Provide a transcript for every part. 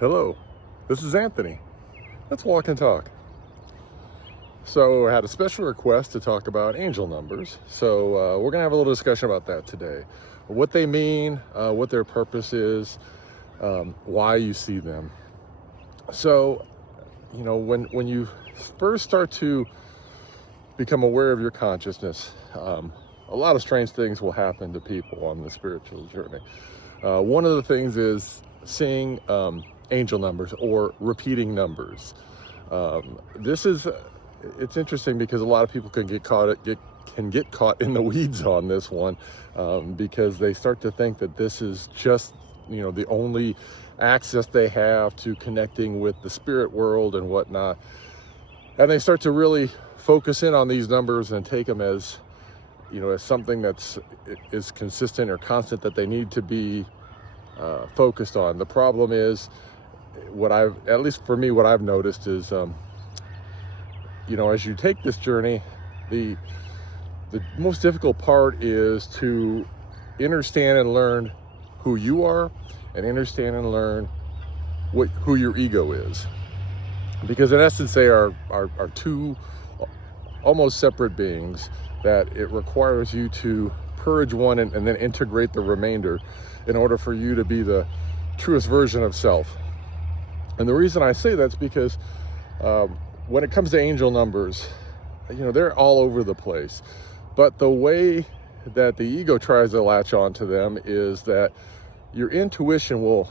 Hello, this is Anthony. Let's walk and talk. So I had a special request to talk about angel numbers. So we're going to have a little discussion about that today. What they mean, what their purpose is, why you see them. So, when you first start to become aware of your consciousness, a lot of strange things will happen to people on the spiritual journey. One of the things is seeing angel numbers or repeating numbers. It's interesting because a lot of people can get caught in the weeds on this one, because they start to think that this is just the only access they have to connecting with the spirit world and whatnot, and they start to really focus in on these numbers and take them as as something is consistent or constant that they need to be focused on. The problem is, at least for me, what I've noticed is, as you take this journey, the most difficult part is to understand and learn who you are, and understand and learn who your ego is. Because in essence, they are two almost separate beings that it requires you to purge one and then integrate the remainder in order for you to be the truest version of self. And the reason I say that's because when it comes to angel numbers, they're all over the place. But the way that the ego tries to latch onto them is that your intuition will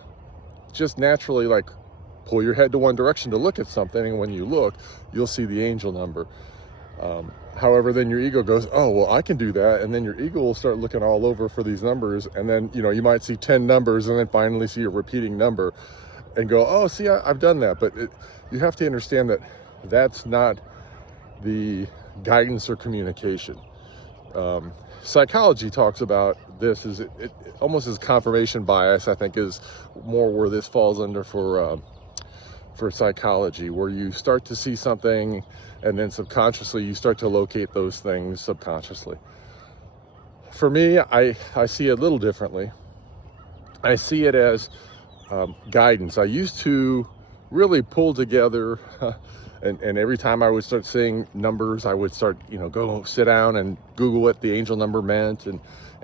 just naturally pull your head to one direction to look at something, and when you look, you'll see the angel number. However, then your ego goes, oh, well, I can do that. And then your ego will start looking all over for these numbers. And then, you might see 10 numbers and then finally see a repeating number and go, oh, see, I've done that. But you have to understand that that's not the guidance or communication. Psychology talks about this as it almost as confirmation bias, I think, is more where this falls under for psychology, where you start to see something and then subconsciously you start to locate those things subconsciously. For me, I see it a little differently. I see it as guidance. I used to really pull together and every time I would start seeing numbers, I would start go sit down and Google what the angel number meant and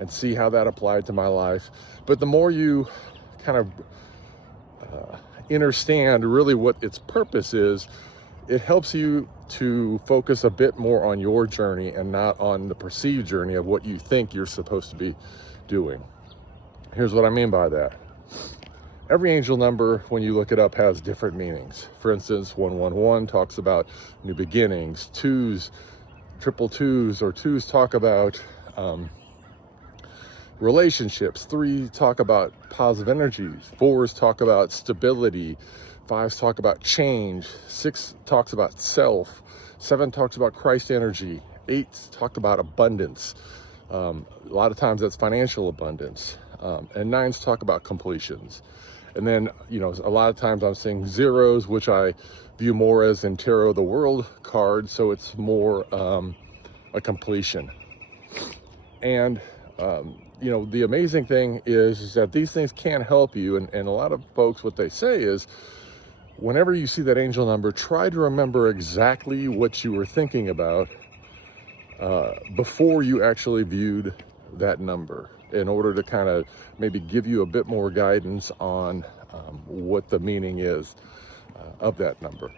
see how that applied to my life. But the more you kind of understand really what its purpose is, it helps you to focus a bit more on your journey and not on the perceived journey of what you think you're supposed to be doing. Here's what I mean by that. Every angel number, when you look it up, has different meanings. For instance, 111 talks about new beginnings. Triple twos or twos talk about relationships. 3 talk about positive energies. 4s talk about stability. 5s talk about change. 6 talks about self. 7 talks about Christ energy. 8 talk about abundance. A lot of times that's financial abundance. And 9s talk about completions. And then, a lot of times I'm seeing 0s, which I view more as in Tarot the World card. So it's more a completion. And, the amazing thing is that these things can help you. And a lot of folks, what they say is, whenever you see that angel number, try to remember exactly what you were thinking about before you actually viewed that number, in order to kind of maybe give you a bit more guidance on what the meaning is of that number.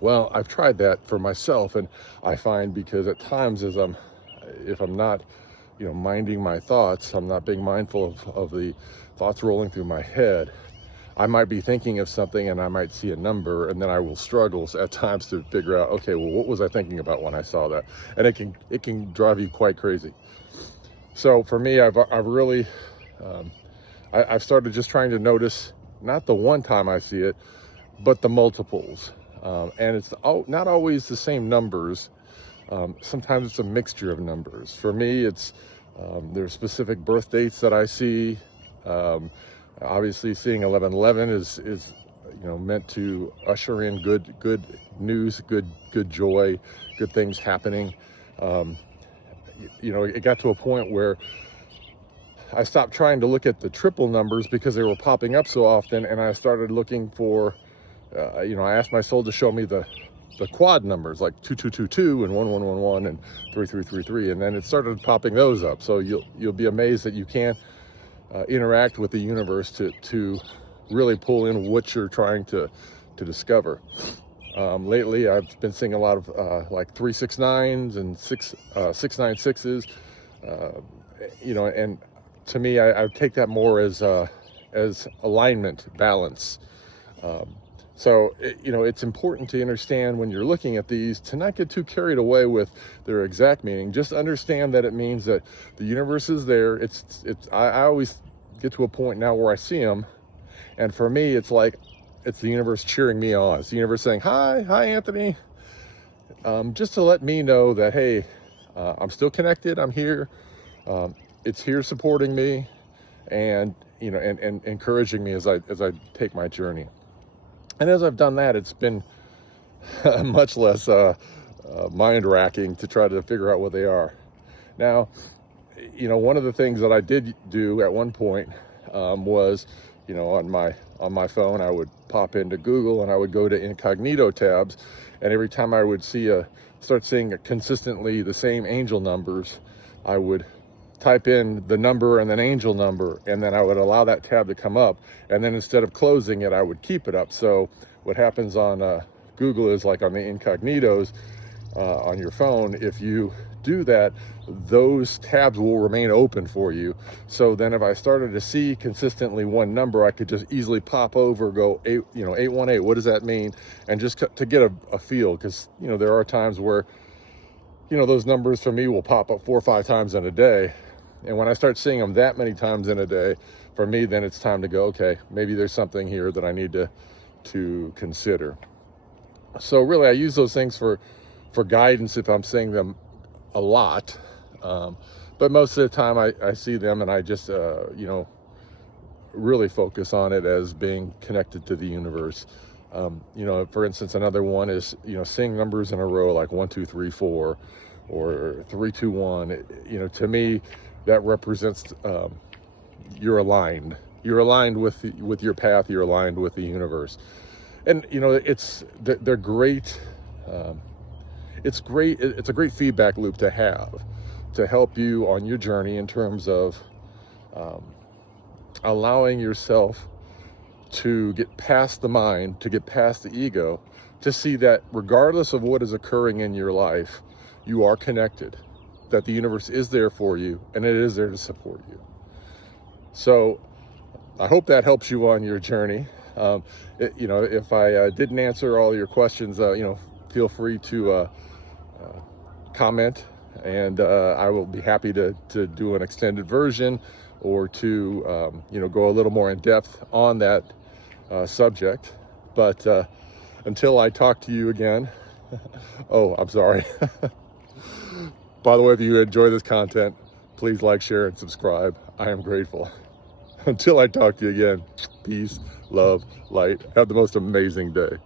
Well, I've tried that for myself, and I find, because at times if I'm not minding my thoughts, I'm not being mindful of the thoughts rolling through my head, I might be thinking of something and I might see a number, and then I will struggle at times to figure out, okay, well, what was I thinking about when I saw that? And it can drive you quite crazy. So for me, I've really I've started just trying to notice not the one time I see it, but the multiples. And it's not always the same numbers. Sometimes it's a mixture of numbers. For me, it's there's specific birth dates that I see. Obviously, seeing 1111 is meant to usher in good news, good joy, good things happening. It got to a point where I stopped trying to look at the triple numbers because they were popping up so often, and I started looking for, I asked my soul to show me the quad numbers, like 2222 and 1111 and 3333, and then it started popping those up. So you'll be amazed that you can interact with the universe to really pull in what you're trying to discover. Lately, I've been seeing a lot of like 369s and 696s, and to me, I take that more as alignment, balance. It's important to understand when you're looking at these to not get too carried away with their exact meaning. Just understand that it means that the universe is there. I always get to a point now where I see them, and for me, it's like it's the universe cheering me on. It's the universe saying, "Hi, Anthony," just to let me know that, hey, I'm still connected. I'm here. It's here supporting me, and and encouraging me as I take my journey. And as I've done that, it's been much less mind-racking to try to figure out what they are. Now, one of the things that I did do at one point was, on my phone, I would pop into Google and I would go to incognito tabs, and every time I would start seeing consistently the same angel numbers, I would type in the number and then angel number, and then I would allow that tab to come up, and then instead of closing it, I would keep it up. So what happens on Google is, like on the incognitos on your phone, if you do that, those tabs will remain open for you. So then if I started to see consistently one number, I could just easily pop over, go 818, what does that mean? And just to get a feel, because there are times where those numbers for me will pop up 4 or 5 times in a day. And when I start seeing them that many times in a day, for me, then it's time to go, okay, maybe there's something here that I need to consider. So really, I use those things for guidance if I'm seeing them a lot. But most of the time I see them and I just, really focus on it as being connected to the universe. For instance, another one is, seeing numbers in a row like 1, 2, 3, 4 or 3, 2, 1. To me, that represents you're aligned. You're aligned with your path. You're aligned with the universe, and they're great. It's great. It's a great feedback loop to have to help you on your journey in terms of allowing yourself to get past the mind, to get past the ego, to see that regardless of what is occurring in your life, you are connected, that the universe is there for you, and it is there to support you. So I hope that helps you on your journey. If I didn't answer all your questions, feel free to comment, and I will be happy to do an extended version, or to go a little more in depth on that subject. But until I talk to you again, oh, I'm sorry. By the way, if you enjoy this content, please like, share, and subscribe. I am grateful. Until I talk to you again, peace, love, light. Have the most amazing day.